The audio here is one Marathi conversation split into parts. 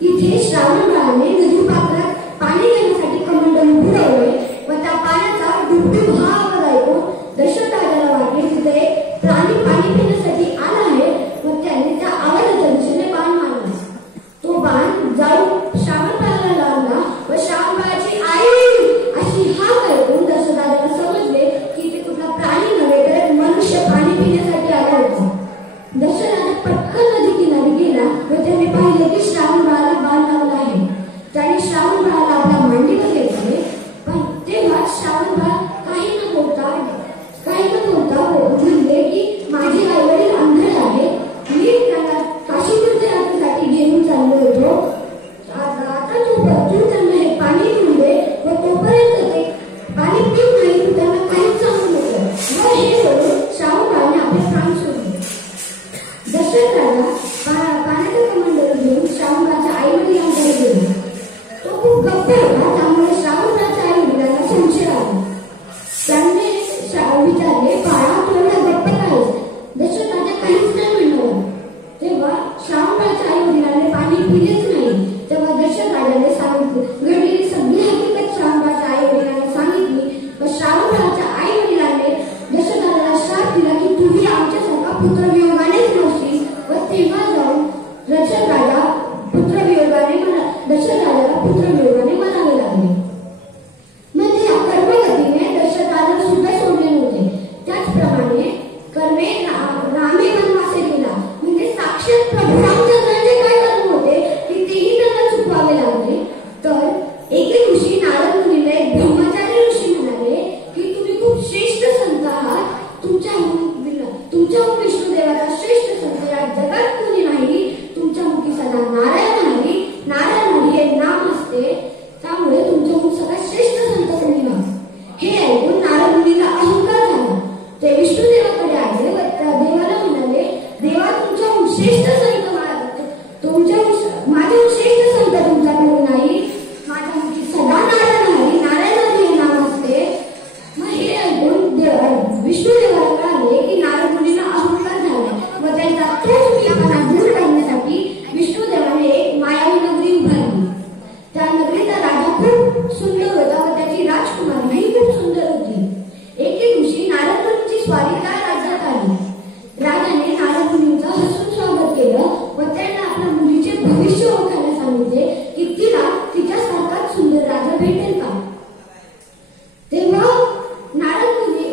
इथे श्रावण विष्णुदेवाचा श्रेष्ठ संत या जगात कोणी नाही. तुमच्या मुखी सदा नारायण हरी नारायण हरी हे नाम असते. त्यामुळे तुमच्या मुख सगळ्यात श्रेष्ठ संत कोणी नाही. हे ऐकून नारद मुनीला अहंकार झाला. ते विष्णुदेवाकडे आले व त्या देवाला म्हणाले, देवा तुमच्या श्रेष्ठ संत माझे श्रेष्ठ संत तुमच्याकडे नाही. माझ्या मुखी सदा नारायण हरी नारायण हरी हे नाम असते. मग हे ऐकून विष्णुदेवाला कळाले की नारद मुनीला अहंकार झाला व त्यांचा तोच मीपणा दूर करण्यासाठी विष्णुदेवाने एक मायावी नगरी उभारली. त्या नगरीचा राजा खूप सुंदर होता व त्याची राजकुमारी खूप सुंदर होती. एके दिवशी नारद मुनींची स्वारी त्या राज्यात आली. राजाने नारद मुनींचं हसून स्वागत केलं व त्यांना आपल्या मुलीचे भविष्य ओळखायला सांगितले की तिला तिच्यासारखाच सुंदर राजा भेटेल का. तेव्हा नारद मुनी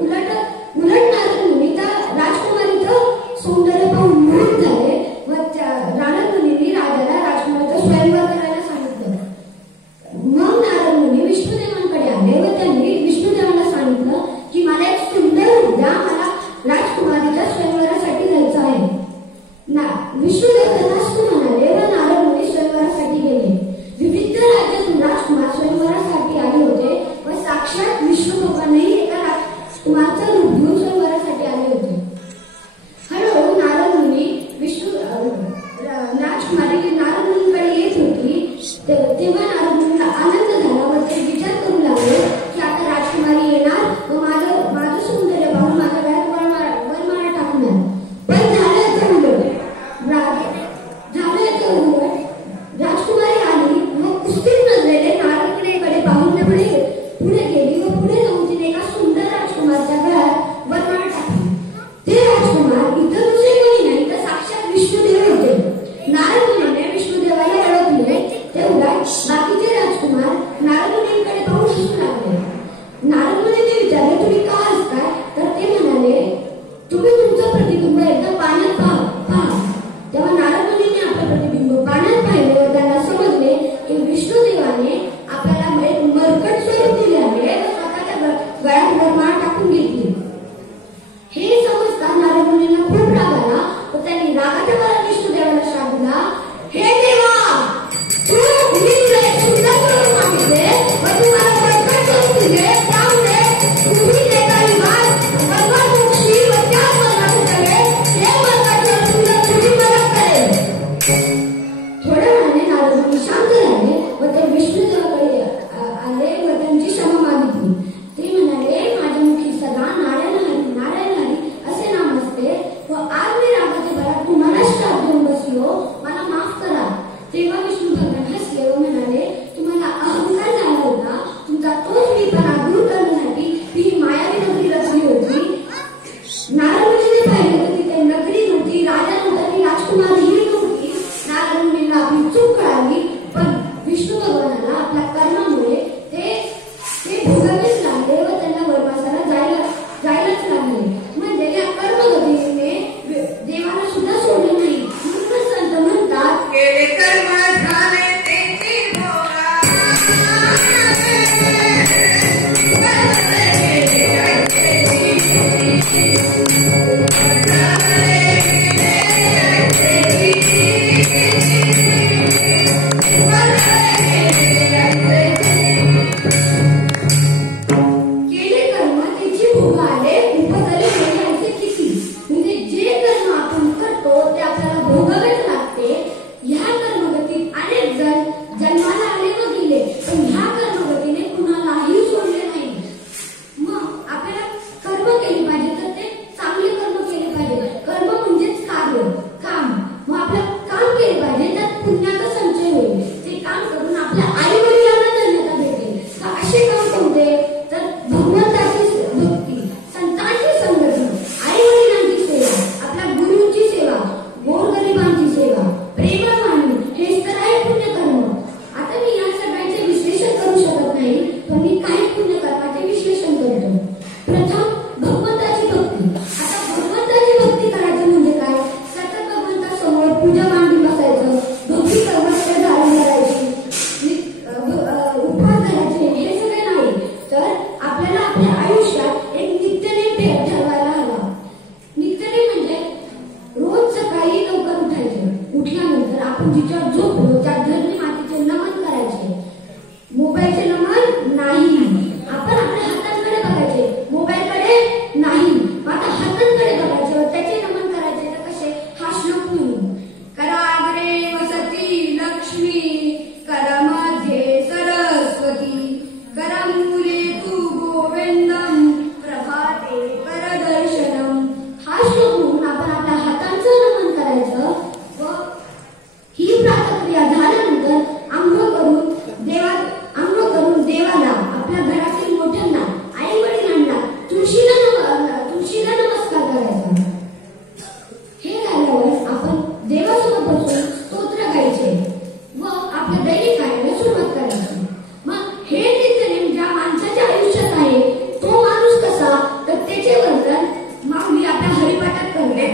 उलट नारद मुनी त्या राजकुमारीचं सौंदर्य पाहून मोहित झाले व नारद मुनींनी राजाला राजकुमारीचा स्वयंवर करायला सांगितलं. मग नारद मुनी विष्णुदेवांकडे आले व त्यांनी विष्णुदेवांना सांगितलं की मला एक सुंदर उद्या मला राजकुमारीच्या स्वयंवरासाठी जायचं आहे. विष्णुदेव त्यांना म्हणाले व नारद मुनी स्वयंवरासाठी गेले. विविध राज्यातून राजकुमार स्वयंवरासाठी आले होते व साक्षात विष्णू भगवानही एका राजकुमारचं रूप घेऊन स्वयंवरासाठी आले होते. हळूहळू नारद मुनी राजकुमारी नारद मुनींकडे येत होती. तेव्हा नारद मुनीला आनंद झाला व ते विचार करू लागले की आता राजकुमारी येणार व माझं सौंदर्य पाहून माझ्या गळ्यात वरमाळा टाकणार. पण झालं उलट. राजकुमारी आली व कुस्तीत नजरेने नारदकडे पाहून पुढे गेली व पुढे जाऊन तिने एका सुंदर राजकुमारच्या गळ्यात वरमाळा टाकली. ते राजकुमार इतर दुसरे कोणी नाही तर साक्षात विष्णुदेव होते. नारद मुनीने विष्णुदेवाला ओळखले तेवढा बाकीचे राजकुमार नारद मुनींकडे पाहून हसू लागले. नारद मुनीने विचारले, तुम्ही का हसताय? तर ते म्हणाले, तुम्ही तुमचं प्रतिबिंब एकदा पाण्यात पहा. तेव्हा नारद मुनींनी आपलं प्रतिबिंब पाण्यात पाहिले व त्यांना समजले की विष्णुदेवाने आपल्याला मरकट स्वरूप दिले आहे व स्वतःच्या गळ्यात वरमाळा टाकून घेतली. हे समजता नारद मुनींना खूप राग आला व त्यांनी रागाच्या भरात विष्णुदेवाला शाप दिला, हे देवा मी तुला एक सुंदर स्वरूप मागितले व तू मला मरकट स्वरूप दिले. त्यामुळे तुम्ही जे काही वरवर मोक्षी व त्याच वरणात उतरले हे मरकट स्वरूप तुला तुझी मदत करेल. थोड्या वेळाने नारद मुनी शांत झाले व ते विष्णुदेवाकडे आले व त्यांची क्षमा मागितली. ते म्हणाले, माझ्या मुखी सदा नारायण हरी असे नाम असते व आज मी रागाच्या भरात तुम्हाला श्राप देऊन बसलो, मला माफ करा. तेव्हा विष्णू भगवान हसले व म्हणाले, तुम्हाला अहंकार झाला होता. तुमचा तोच मीपणा दूर करण्यासाठी ही मायावी नगरी रचली होती. नारद मुनीने पाहिले तर तिथे नगरी नव्हती, राजा नव्हता की राजकुमारीही नव्हती. नारद मुनींना आपली चूक कळाली पण विष्णू भगवानाला आपल्या कर्मामुळे ते भोगावेच लागले व त्यांना वनवासाला जायलाच लागले. म्हणजे या कर्मगतीने देवाला सुद्धा सोडलं नाही. म्हणूनच संत म्हणतात, केले कर्म झाले तेची भोगा.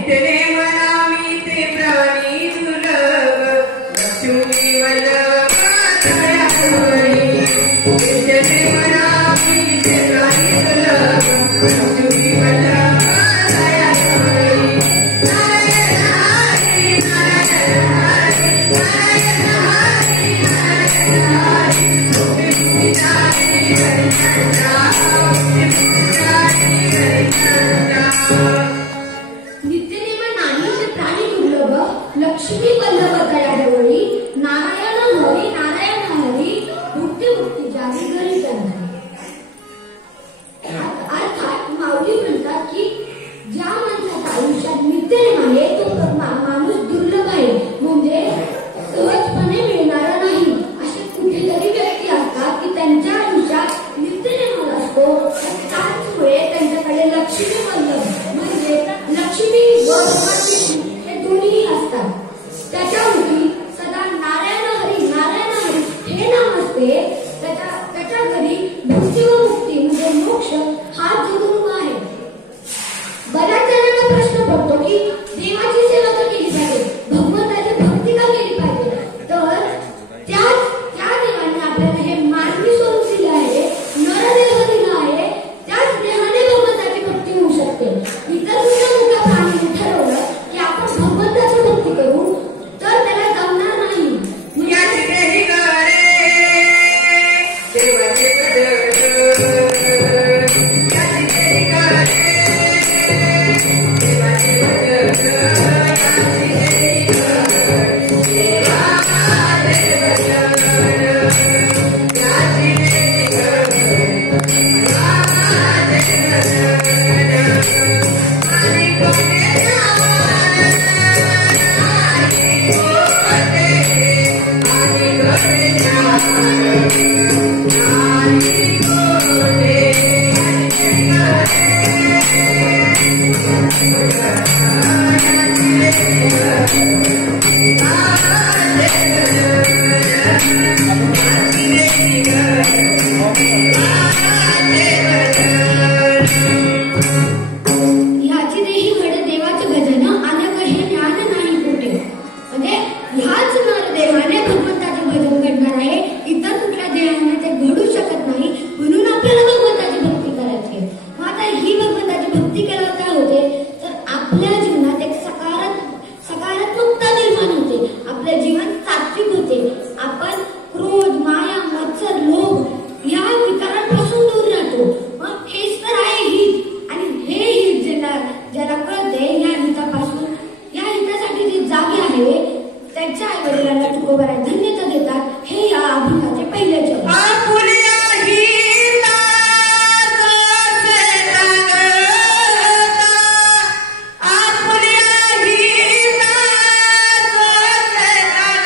नित्यने मनामी ते प्राणी दुर्लभ लक्ष्मी वल्लभ दयाळी नित्यने मनामी ते प्राणी दुर्लभ लक्ष्मी वल्लभ दयाळी नारायण हरी नारायण हरी नारायण हरी नारायण हरी मुक्ती मुक्तिदायिनी हरिचंद्रा मुक्ती मुक्तिदायिनी हरिचंद्रा नित्यनेम नाही ते प्राणी दुर्लभ लक्ष्मी वल्लभ दयाळी नारायण हरी नारायण हरी मुक्ती मुक्ती जागी घरी चंद्रा. अर्थात माऊली म्हणतात की ज्या माणसाच्या आयुष्यात नित्यनेम आहे तो माणूस दुर्लभ आहे, म्हणजे सहजपणे मिळणारा नाही. असे कुठेतरी व्यक्ती असतात की त्यांच्या आयुष्यात नित्यनेम असतो, त्याचमुळे त्यांच्याकडे लक्ष्मी वल्लभ म्हणजे लक्ष्मी व भगवती हे दोन्ही असतात. त्याच्यावरती सदा नारायण हरी हे नाम असते. त्याच्या घरी भक्ती व मुक्ती म्हणजे मोक्ष हा जगून आहे. बऱ्याच जणांना प्रश्न पडतो की देवाची सेवा का केली पाहिजे, भगवंताची भक्ती का केली पाहिजे. तर त्या देवाने आपल्याला हे मानवी स्वरूप दिले आहे, नरदेह दिला आहे, त्याच देहाने भगवंताची भक्ती होऊ शकते. इतर कुठल्या प्राण्याने ठरवलं की आपण भगवंताची भक्ती करू तर त्याला जमणार नाही. याची देही गरे देवाचे भजन याची देही गरे देवाचे भजन याची देही गरे देवाचे भजन याची देही गरे देवाचे भजन आणि कोणे नावानं नाही कोणते आणि कोणे नावानं नाही कोणते ह्याची देही घडे देवाचे भजन अनग हे ज्ञान नाही कुठे. म्हणजे ह्याच नरदेवाने भगवंताचे भजन घडणार आहे, इतर कुठल्या देहाने ते घडू शकत नाही. म्हणून आपल्याला भगवंताची भक्ती करायची आहे. मग आता ही भगवंताची भक्ती केल्यावर काय होते तर आपल्या जीवनात एक सकारात्मकता निर्माण होते, आपले जीवन सात्विक होते. आपण क्रोध माया मत्सर लोभ या विकारांपासून दूर राहतो. मग हेच तर आहे हित, आणि हे हित ज्याला कळते या हितापासून या हितासाठी जी जागे आहे त्यांच्या आई वडिलांना तुकोबारा धन्यता देतात. हे या अभंगाचे पहिले चरण. आपुल्या हिता जोसे लागता आपुल्या हिता जोसे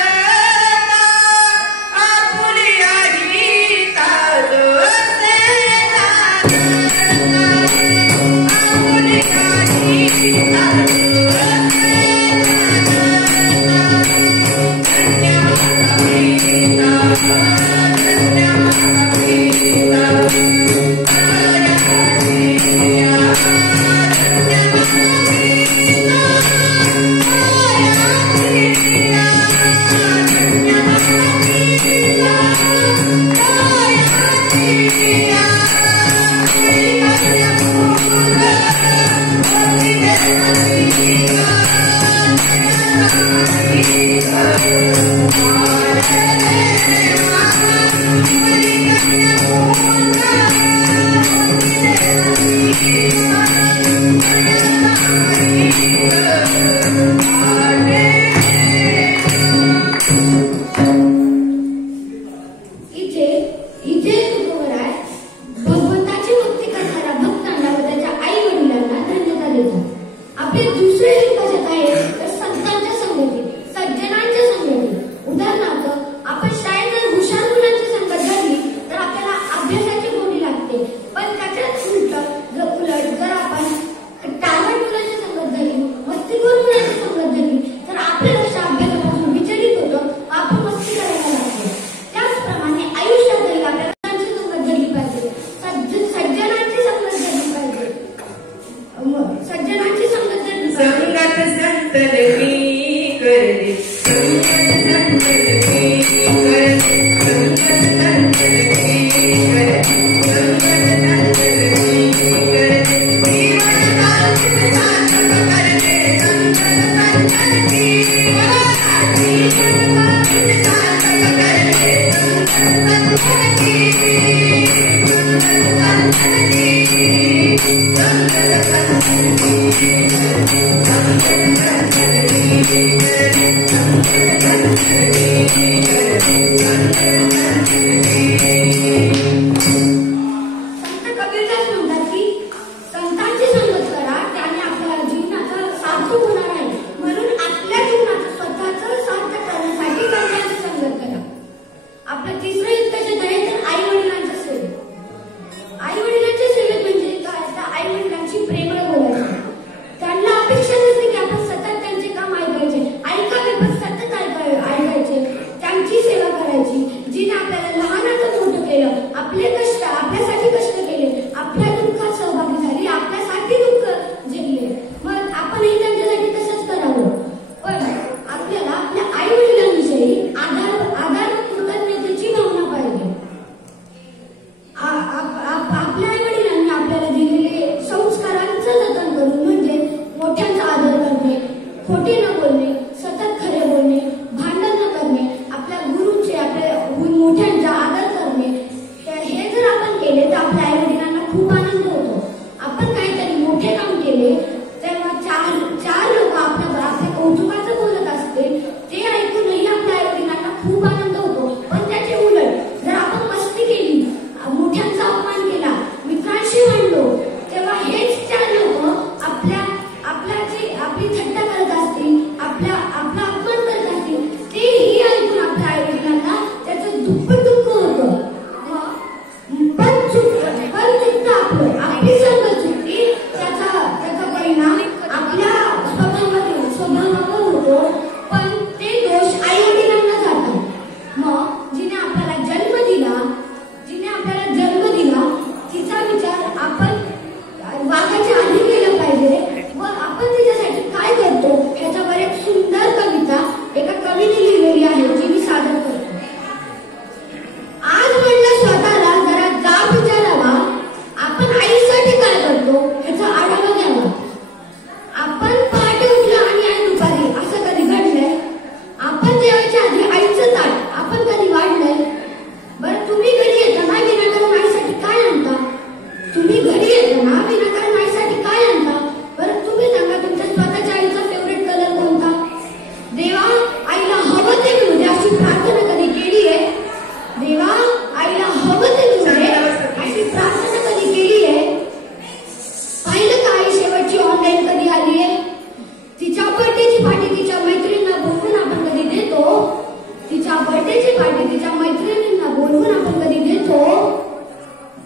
लागता आपुल्या हिता जोसे लागता आपुल्या हिता इथे तुकोबारा भगवंताची भक्ती करणाऱ्या भक्तांना व त्याच्या आई वडिलांना धन्यता देतात. आपले दुसरे हित कशात आहे तर संतांच्या संगती, सज्जनांच्या संगती. उदाहरणार्थ आपण शाळेत जर हुशार मुलांची संगत झाली तर आपल्याला अभ्यासाची गोडी लागते, पण त्याच्यात उलट जर आपण टाळवट मुलांची संगत झाली, मस्तीखोर मुलांची संगत झाली तर आपले लक्ष अभ्यासापासून विचलित होतं, आपण मस्ती करायला लागतो. त्याचप्रमाणे आयुष्यातही आपल्याला संगत झाली पाहिजे, सज्जनांची संगत झाली पाहिजे, सज्जनांची संगत झाली पाहिजे.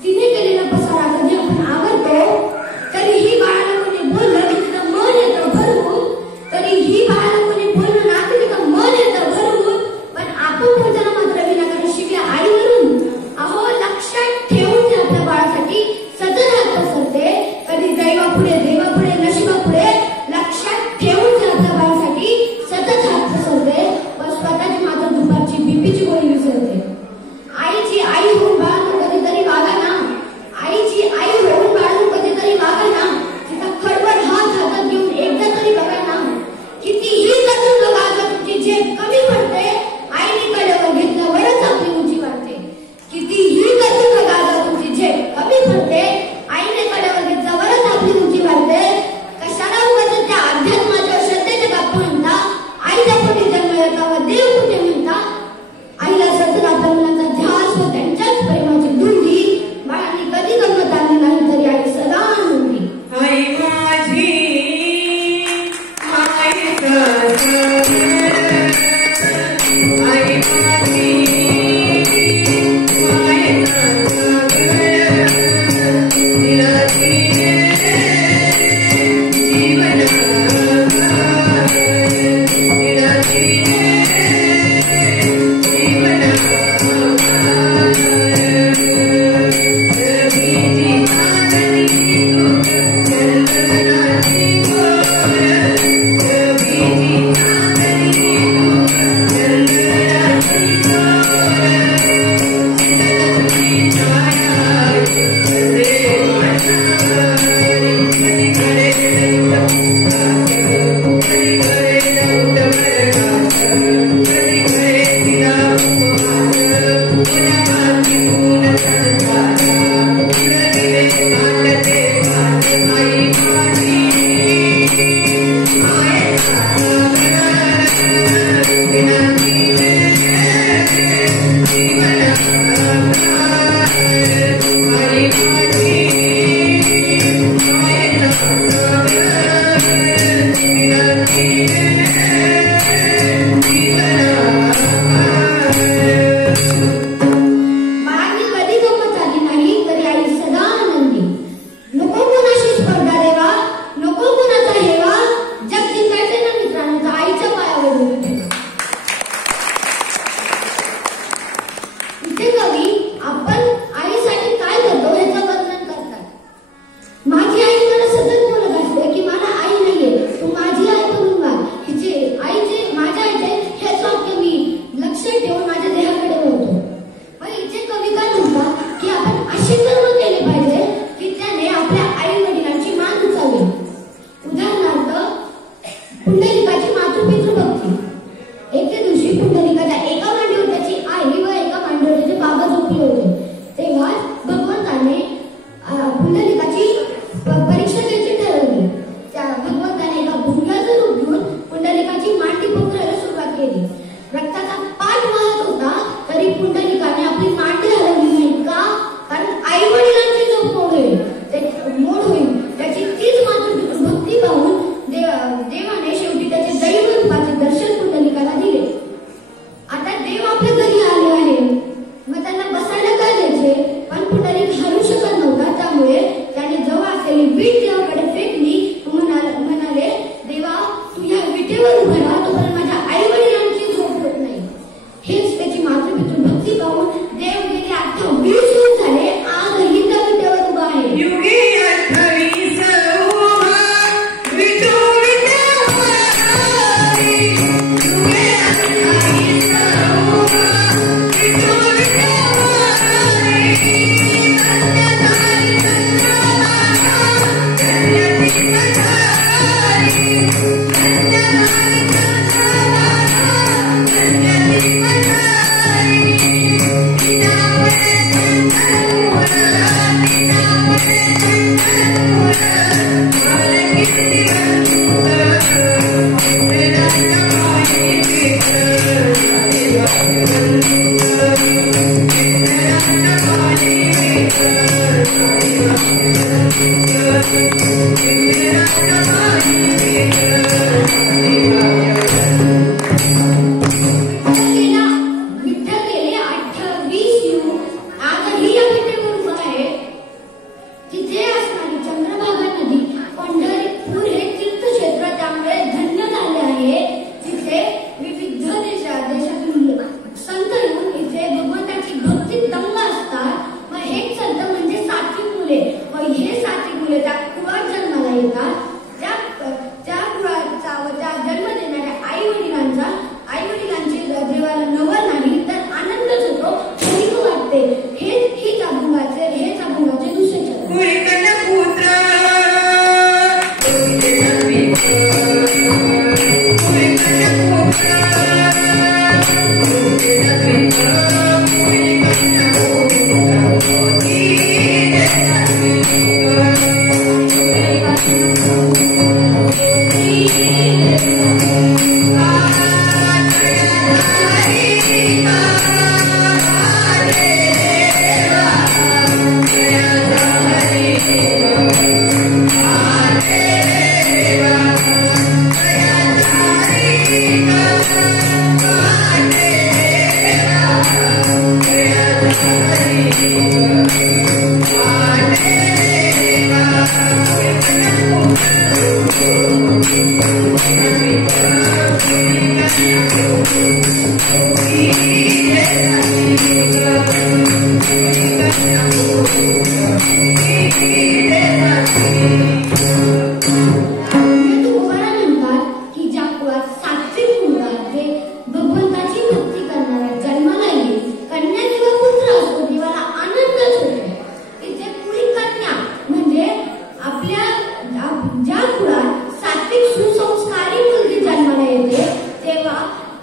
तिने केलेला पसारा कधी आपण आवरतो, तरीही बाळाला कोणी बोललं की तिचं मन येतं भरपूर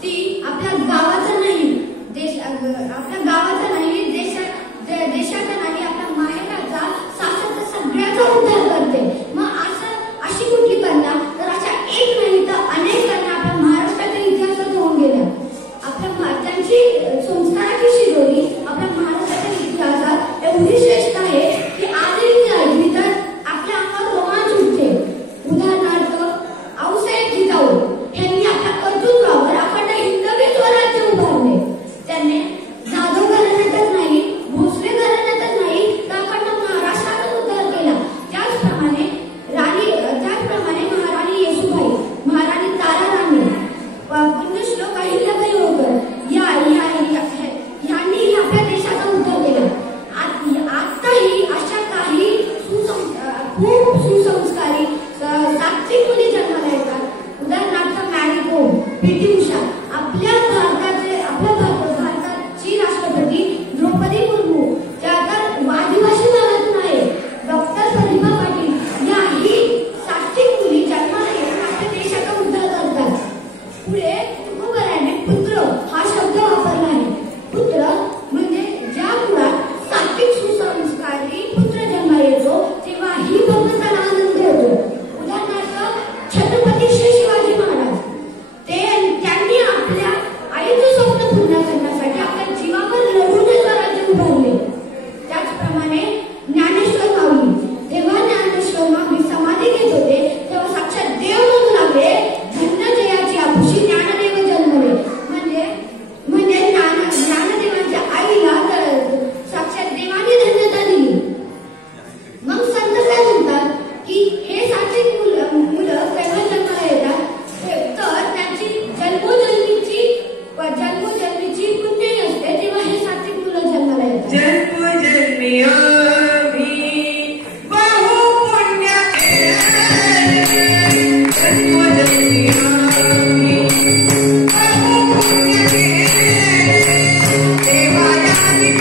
ती आपल्या गावाचं नाही पी.टी. उषा, आपल्या भारताची राष्ट्रपती द्रौपदी मुर्मू, त्या तर आदिवासी भागातून आहे डॉक्टर प्रतिभा पाटील, याही साहसिक मुली जन्माला येऊन आपल्या देशाचा उद्धार करतात. पुढे तुकोबारायांनी पुत्र हा शब्द वापरला आहे. पुत्र म्हणजे ज्या मुलात सात्विक सुसंस्कारी पुत्र जन्माला येतो तेव्हा ही भगवंताला आनंद होतो. उदाहरणार्थ छत्रपती श्री शिवाजी महाराज, त्यांनी आपल्या आईचं स्वप्न पूर्ण करण्यासाठी आपल्या जीवावर लढून स्वराज्य उभारले. त्याचप्रमाणे ज्ञानेश्वर माऊली, तेव्हा ज्ञानेश्वर माऊली समाधी घेत होते तेव्हा साक्षात देव म्हणू लागले, धन्य जयाची आभूषी ज्ञानदेव जन्मले. म्हणजे ज्ञानदेवांच्या आईला साक्षात देवाने धन्यता दिली. मग संत काय म्हणतात की हे सात्विक मुलं केव्हा जन्माला येतात तर त्यांची जन्मोजन्मीची पुण्य असते तेव्हा हे सात्विक मुलं जन्माला येतात. जन्मोजन्मी आम्ही बहु पुण्य केले, जन्मोजन्मी आम्ही बहु पुण्य केले, देवायानी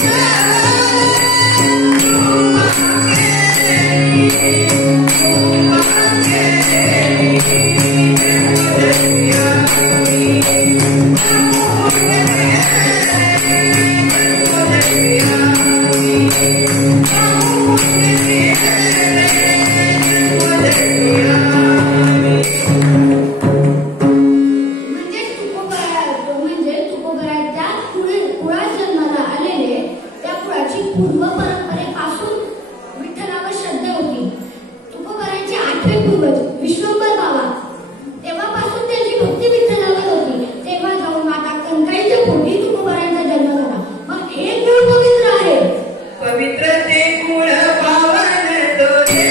तुकोबराच्या कुळात जन्माला आलेले त्या कुळाची पूर्व परंपरेपासून विठ्ठलावर श्रद्धा होती. तुकोबराचे 8वे पूर्वज विश्वंभर बाबा, तेव्हापासून त्यांची भक्ती विठ्ठलावर होती. तेव्हा जाऊन माता कंकाईच्या पोटी तुकोबरांचा जन्म झाला. मग हे कुळ पवित्र आहे. पवित्र ते कुळ पावन तोरे,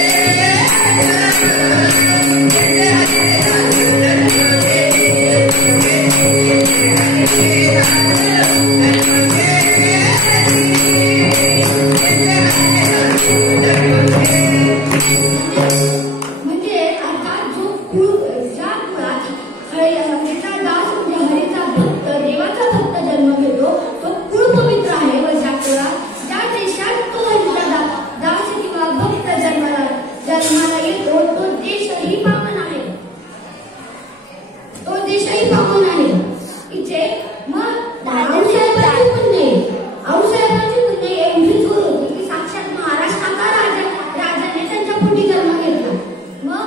म्हणजे अर्थात जो कुळ, ज्या कुळात हरीचा दास म्हणजे हरीचा भक्त, देवाचा भक्त जन्म घेतो तो कुळ पवित्र आहे. व ज्या कुळात, ज्या देशात तो हरीचा दास किंवा भक्त जन्माला येतो तो देशही पावन आहे. इथे मग आऊसाहेबांची पुण्य एवढी जोर होती की साक्षात महाराष्ट्राचा राजाने त्यांच्या पोटी जन्म घेतला. मग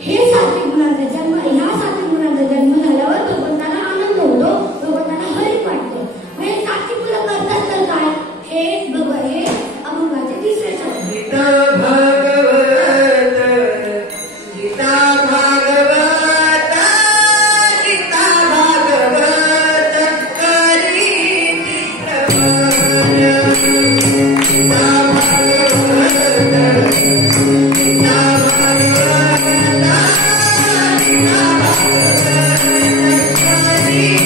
हे सात्विक मुलांचा जन्म, ह्या सात्विक मुलांचा जन्म झाल्यावर भगवंताला आनंद होतो, भगवंताला हरिक वाटते. मग हे सात्विक मुलं करतात तर काय, हे अभंगाचे 3रे शब्द. गीता भागवत, गीता भागवत, गीता भागवत करी प्रमाण, गीता भागवत, गीता भागवत, गीता भागवत करी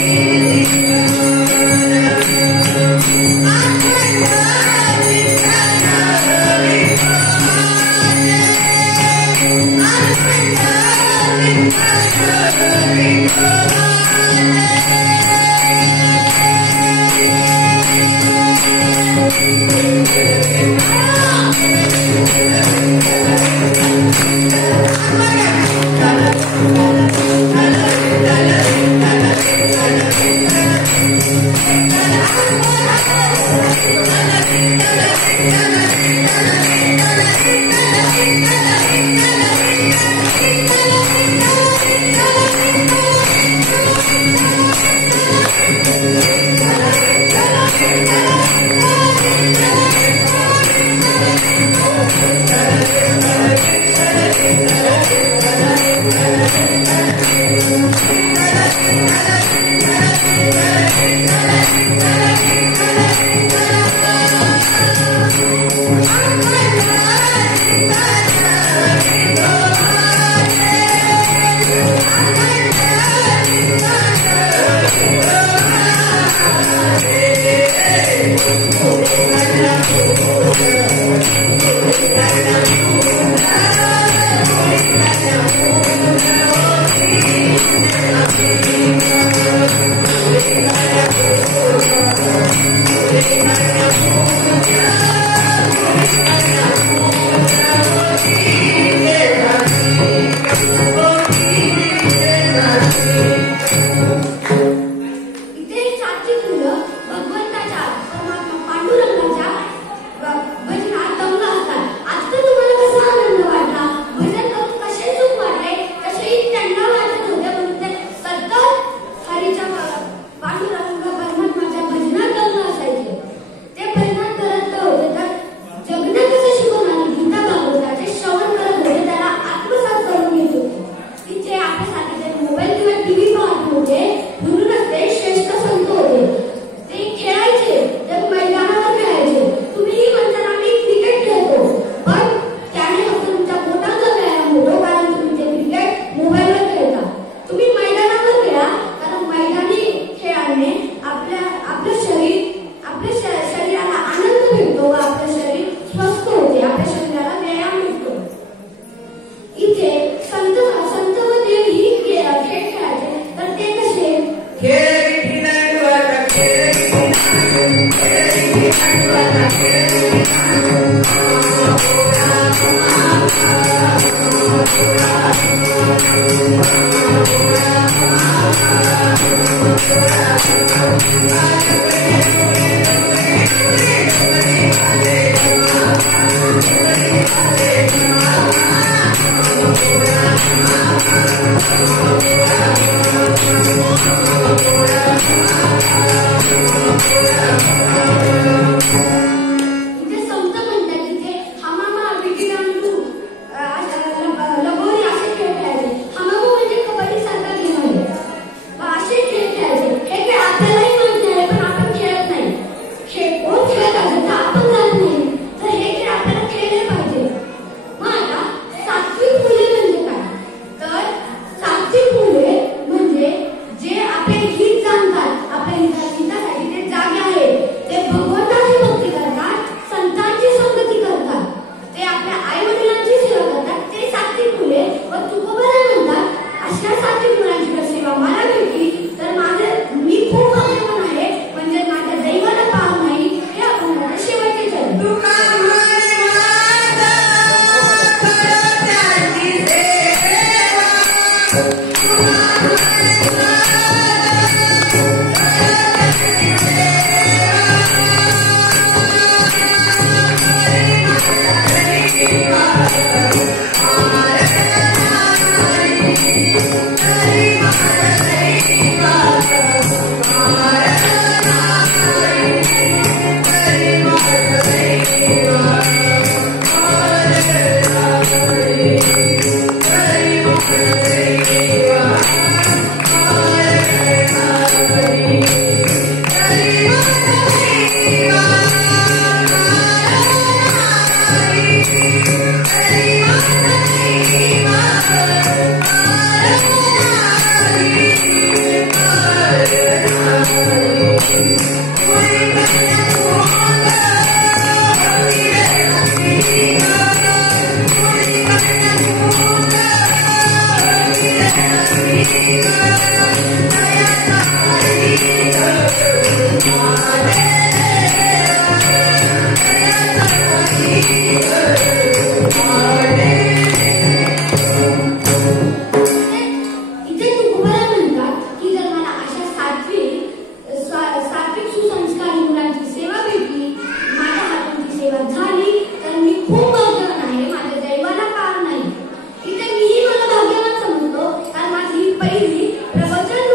प्रवचन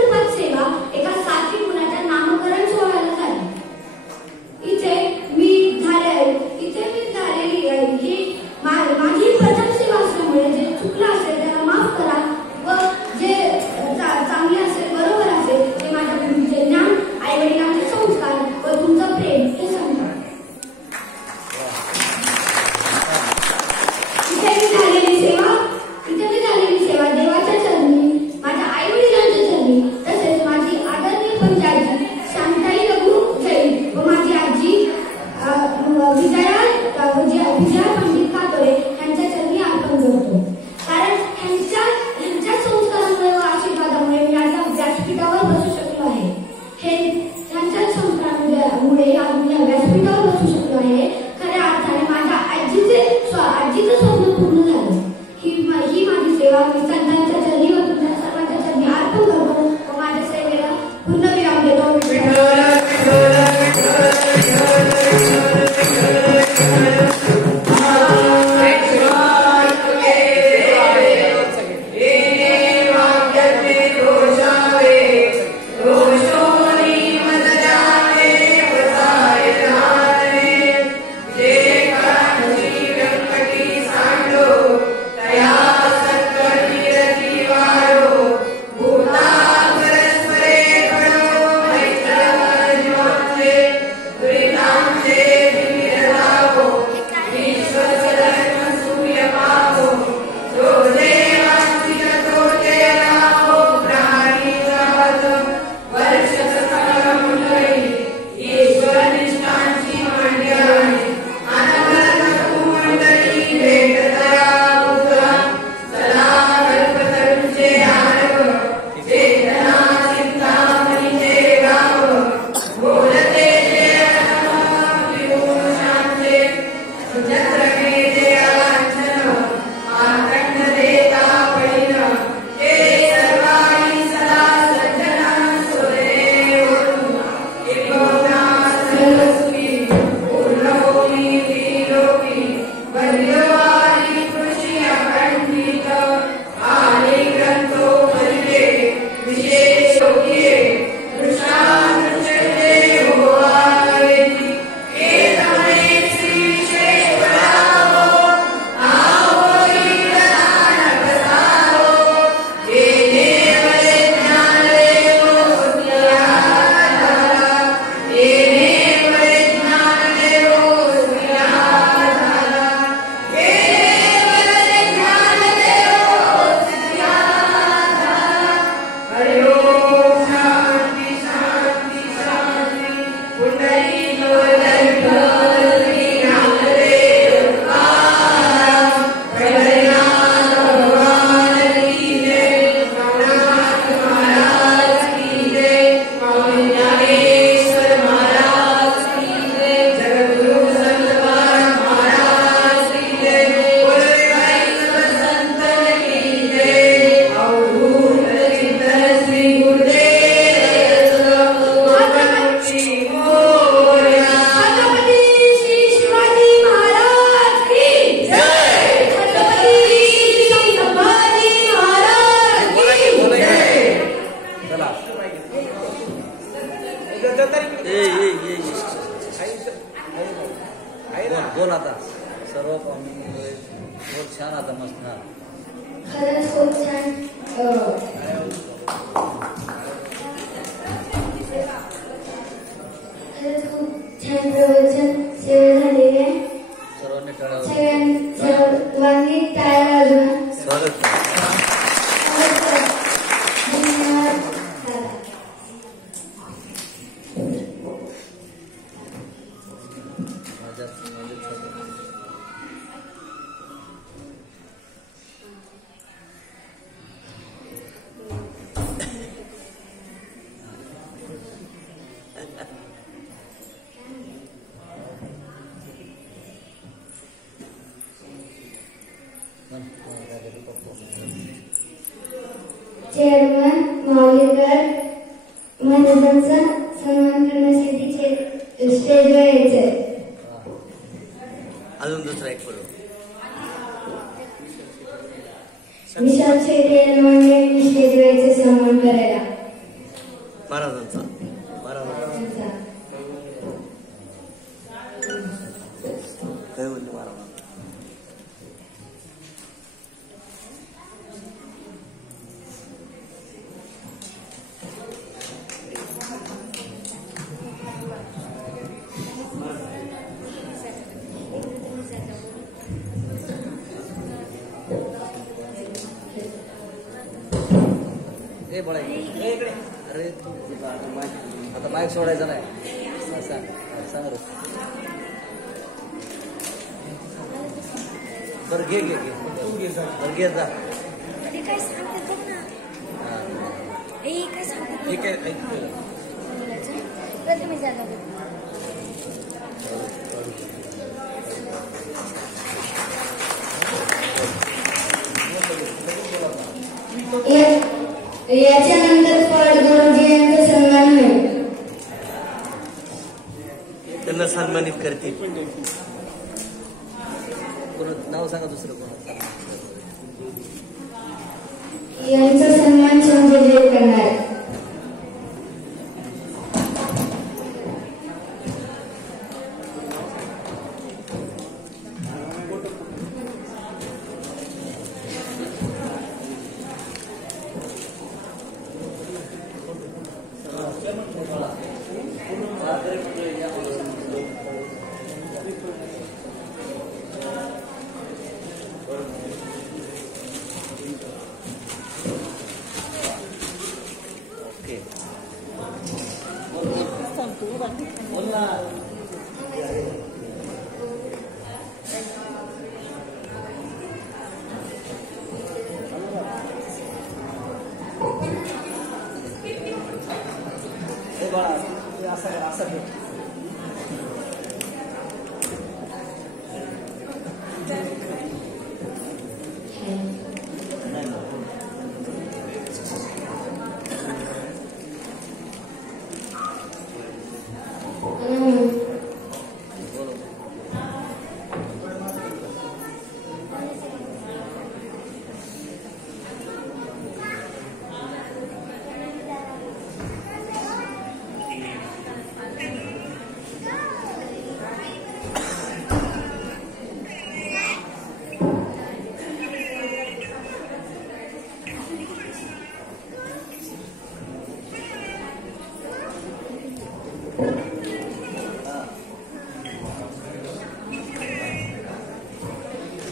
बहुत छान आता मस्त हा खरंच खूप छान खरंच खूप छान प्रवचन सेवा झालेली आहे. सर्वांनी टाळ्या वाजवा. स्वागत धन्यवाद. चेअरमन माऊलीकर महाराजांचा सन्मान करण्यासाठी स्टेजवर यायचंय. अजून दुसरा एक बोलू विशाल शेट्टी यांनी स्टेजवर यायचे सन्मान करायला. महाराजांचा काय बोलले महाराज अरे आता बाईक सोडायचा नाही सांग रे बरं घे बरं घे जा ठीक आहे याच्यानंतर फळ गुरुजी यांचा सन्मान होईल. त्यांना सन्मानित करतील. नाव सांगा दुसरं कोणाचं यांचा सन्मान संजय करणार.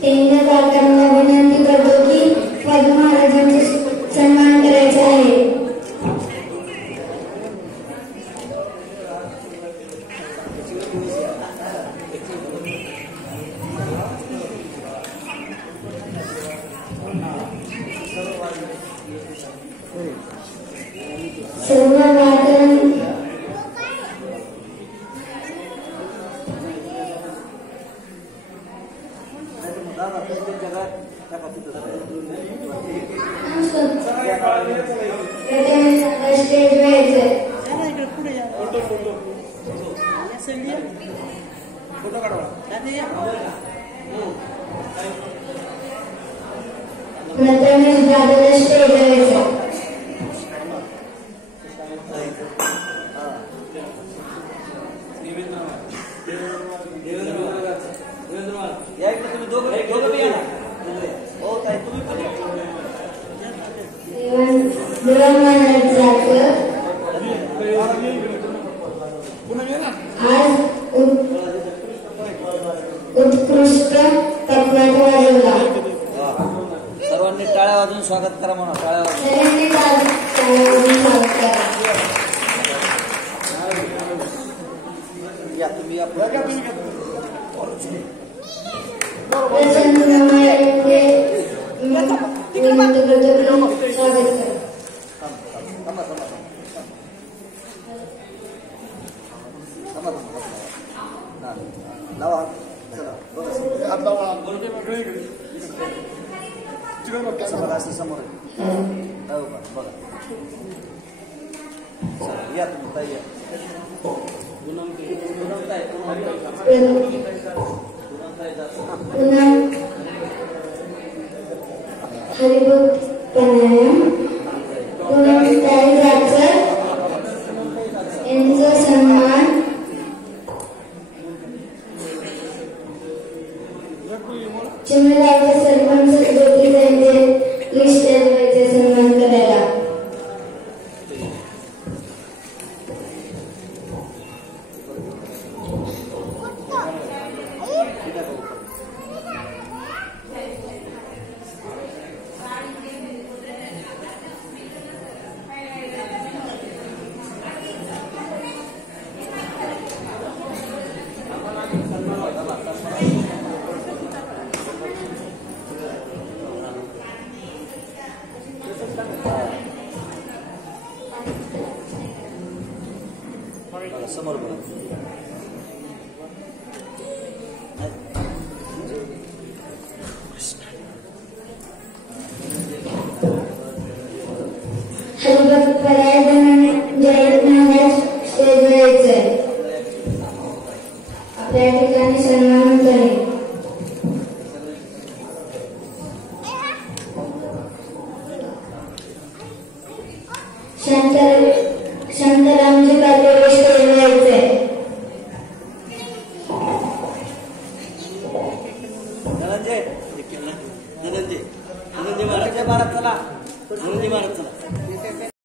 त्यांना काकांना विनंती करतो की पद महाराजांचे सन्मान करायचा आहे. सर्व वादन देवेंद्र या इकडे तुम्ही दोघं बी या ना. हो ताई तुम्ही पण या. आज उत्कृष्ट तत्वाचा वाजवला. सर्वांनी टाळ्या वाजून स्वागत करा म्हणा. टाळ्या वाजून. सर्वांनी टाळ्या स्वागत करा. या तुम्ही या. स्वागत करा. लावा. चला असं समोर बघा. या तुम्ही ताई या. हरिभक्त प्राणायाम पूनमताई जाचर यांचा सन्मान चिमणगावचे सरपंच ज्योती त्यांचे लिस्ट यांचे सन्मान करायला. समोर बघा. हरिभक्त परायणाने जयंत महाराज स्टेजवर यायचे. आपल्या ठिकाणी सन्मान करेल. शांतारामजी कातोडे स्टेजवर यायचे. धनंजय महाराज चला. धनंजय महाराज चला.